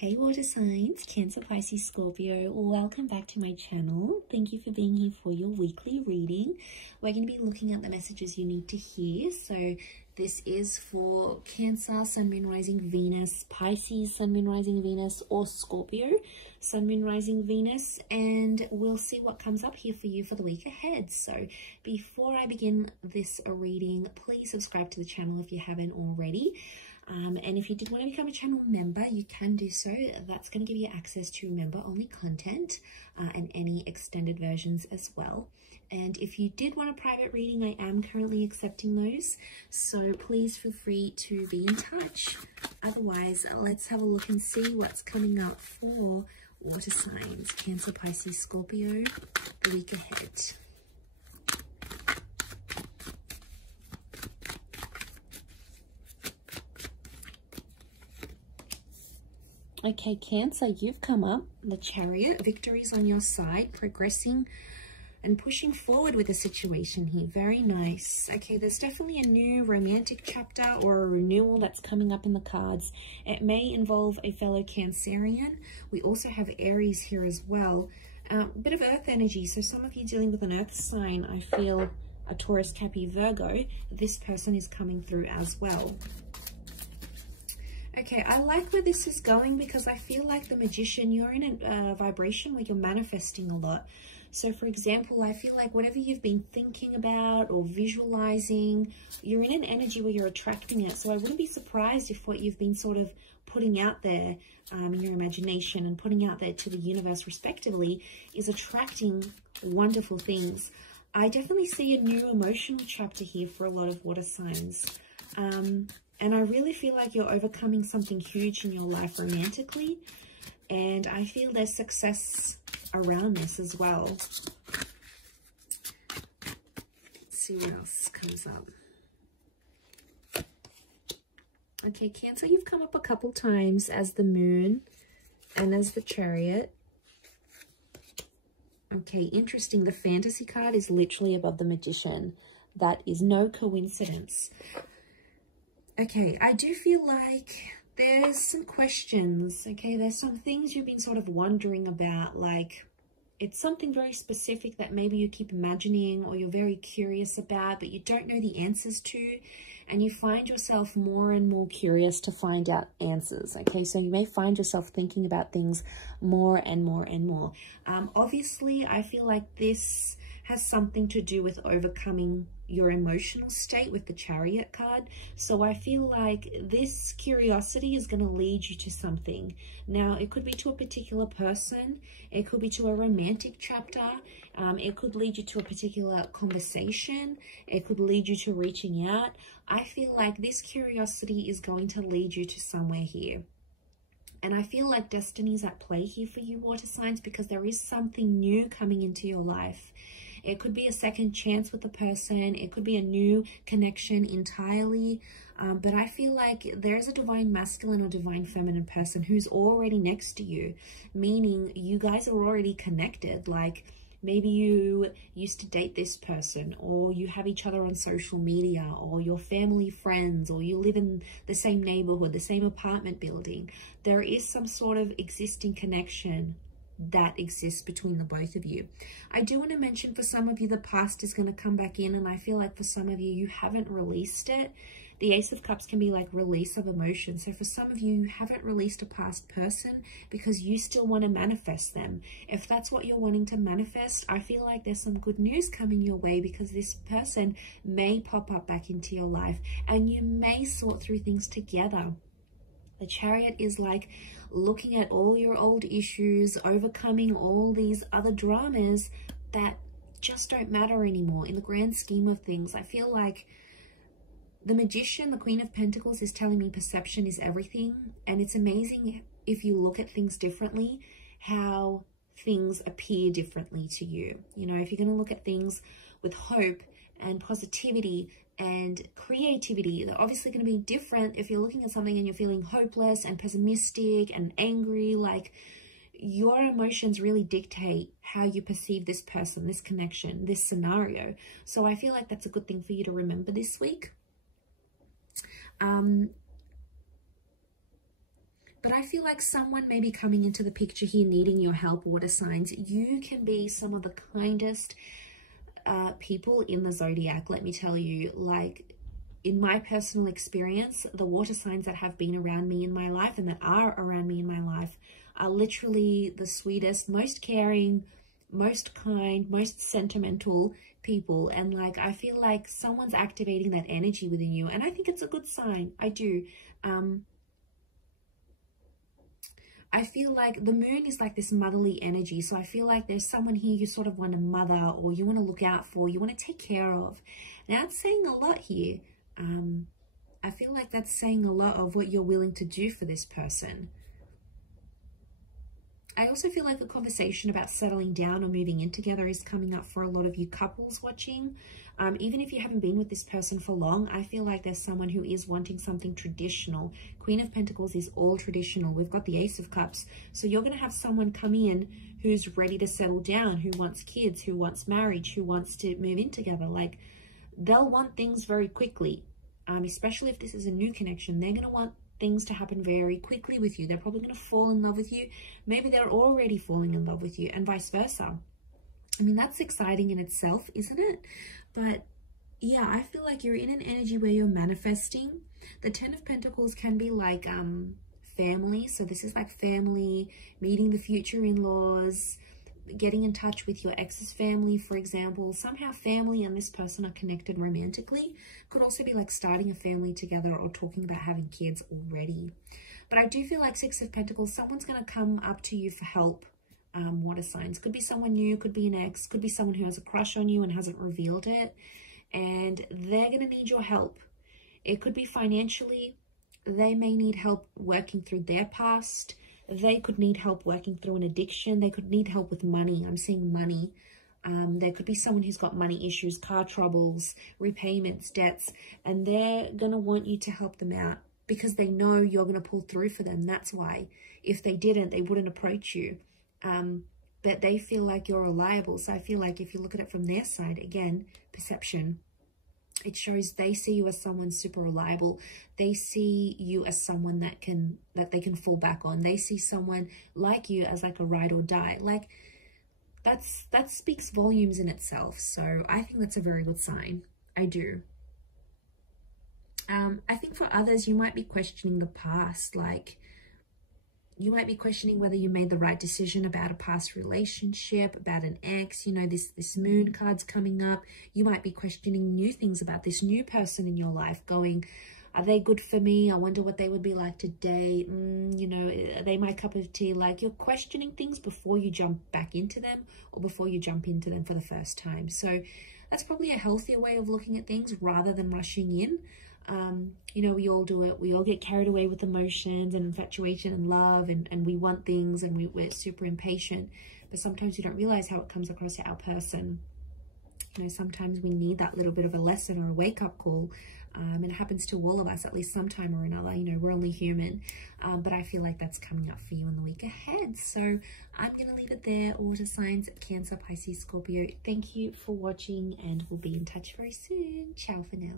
Hey water signs, Cancer, Pisces, Scorpio, welcome back to my channel. Thank you for being here for your weekly reading. We're going to be looking at the messages you need to hear. So this is for Cancer, Sun, Moon, Rising, Venus, Pisces, Sun, Moon, Rising, Venus, or Scorpio, Sun, Moon, Rising, Venus, and we'll see what comes up here for you for the week ahead. So before I begin this reading, please subscribe to the channel if you haven't already. And if you did want to become a channel member, you can do so. That's going to give you access to member-only content and any extended versions as well. And if you did want a private reading, I am currently accepting those. So please feel free to be in touch. Otherwise, let's have a look and see what's coming up for water signs, Cancer, Pisces, Scorpio, the week ahead. Okay, Cancer, you've come up, the Chariot, victories on your side, progressing and pushing forward with the situation here. Very nice. Okay, there's definitely a new romantic chapter or a renewal that's coming up in the cards. It may involve a fellow Cancerian. We also have Aries here as well. A bit of earth energy, so some of you dealing with an earth sign, I feel a Taurus, Capricorn, Virgo, this person is coming through as well. Okay, I like where this is going because I feel like the Magician, you're in a vibration where you're manifesting a lot. So, for example, I feel like whatever you've been thinking about or visualizing, you're in an energy where you're attracting it. So I wouldn't be surprised if what you've been sort of putting out there in your imagination and putting out there to the universe respectively is attracting wonderful things. I definitely see a new emotional chapter here for a lot of water signs. And I really feel like you're overcoming something huge in your life romantically. And I feel there's success around this as well. Let's see what else comes up. Okay, Cancer, you've come up a couple times as the Moon and as the Chariot. Okay, interesting. The Fantasy card is literally above the Magician. That is no coincidence. Okay, I do feel like there's some questions, okay? There's some things you've been sort of wondering about, like it's something very specific that maybe you keep imagining or you're very curious about, but you don't know the answers to, and you find yourself more and more curious to find out answers, okay? So you may find yourself thinking about things more and more and more. Obviously, I feel like this has something to do with overcoming your emotional state with the Chariot card. So I feel like this curiosity is going to lead you to something. Now, it could be to a particular person. It could be to a romantic chapter. It could lead you to a particular conversation. It could lead you to reaching out. I feel like this curiosity is going to lead you to somewhere here. And I feel like destiny is at play here for you, water signs, because there is something new coming into your life. It could be a second chance with the person. It could be a new connection entirely. But I feel like there's a divine masculine or divine feminine person who's already next to you, meaning you guys are already connected. Like maybe you used to date this person, or you have each other on social media, or you're family friends, or you live in the same neighborhood, the same apartment building. There is some sort of existing connection that exists between the both of you. I do want to mention for some of you, the past is going to come back in, and I feel like for some of you, you haven't released it. The Ace of Cups can be like release of emotion. So for some of you, you haven't released a past person because you still want to manifest them. If that's what you're wanting to manifest, I feel like there's some good news coming your way because this person may pop up back into your life and you may sort through things together. The Chariot is like looking at all your old issues, overcoming all these other dramas that just don't matter anymore in the grand scheme of things. I feel like the Magician, the Queen of Pentacles, is telling me perception is everything. And it's amazing if you look at things differently, how things appear differently to you. You know, if you're going to look at things with hope and positivity and creativity, they're obviously going to be different if you're looking at something and you're feeling hopeless and pessimistic and angry. Like your emotions really dictate how you perceive this person, this connection, this scenario. So I feel like that's a good thing for you to remember this week. But I feel like someone may be coming into the picture here needing your help, water signs. You can be some of the kindest people in the zodiac, let me tell you. Like, in my personal experience, the water signs that have been around me in my life and that are around me in my life are literally the sweetest, most caring, most kind, most sentimental people. And like, I feel like someone's activating that energy within you, and I think it's a good sign. I do. I feel like the moon is like this motherly energy. So I feel like there's someone here you sort of want to mother, or you want to look out for, you want to take care of. Now it's saying a lot here. I feel like that's saying a lot of what you're willing to do for this person. I also feel like a conversation about settling down or moving in together is coming up for a lot of you couples watching. Even if you haven't been with this person for long, I feel like there's someone who is wanting something traditional. Queen of Pentacles is all traditional. We've got the Ace of Cups. So you're going to have someone come in who's ready to settle down, who wants kids, who wants marriage, who wants to move in together. Like, they'll want things very quickly, especially if this is a new connection. They're going to want things to happen very quickly with you. They're probably going to fall in love with you. Maybe they're already falling in love with you, and vice versa. I mean, that's exciting in itself, isn't it? But yeah, I feel like you're in an energy where you're manifesting. The Ten of Pentacles can be like family. So this is like family, meeting the future in-laws, getting in touch with your ex's family, for example. Somehow family and this person are connected romantically. Could also be like starting a family together or talking about having kids already. But I do feel like Six of Pentacles, someone's going to come up to you for help. Water signs. Could be someone new, could be an ex, could be someone who has a crush on you and hasn't revealed it, and they're going to need your help. It could be financially. They may need help working through their past. They could need help working through an addiction. They could need help with money. I'm seeing money. There could be someone who's got money issues, car troubles, repayments, debts, and they're going to want you to help them out because they know you're going to pull through for them. That's why. If they didn't, they wouldn't approach you. But they feel like you're reliable. So I feel like if you look at it from their side, again, perception, it shows they see you as someone super reliable. They see you as someone that they can fall back on. They see someone like you as like a ride or die. Like, that speaks volumes in itself. So I think that's a very good sign. I do. I think for others, you might be questioning the past. Like, you might be questioning whether you made the right decision about a past relationship, about an ex. You know, this moon card's coming up. You might be questioning new things about this new person in your life, going, are they good for me? I wonder what they would be like today. You know, are they my cup of tea? Like, you're questioning things before you jump back into them or before you jump into them for the first time. So that's probably a healthier way of looking at things rather than rushing in. You know, we all do it. We all get carried away with emotions and infatuation and love, and we want things, and we're super impatient. But sometimes we don't realize how it comes across to our person. You know, sometimes we need that little bit of a lesson or a wake-up call. And it happens to all of us at least sometime or another. You know, we're only human. But I feel like that's coming up for you in the week ahead. So I'm going to leave it there. Water signs, Cancer, Pisces, Scorpio. Thank you for watching, and we'll be in touch very soon. Ciao for now.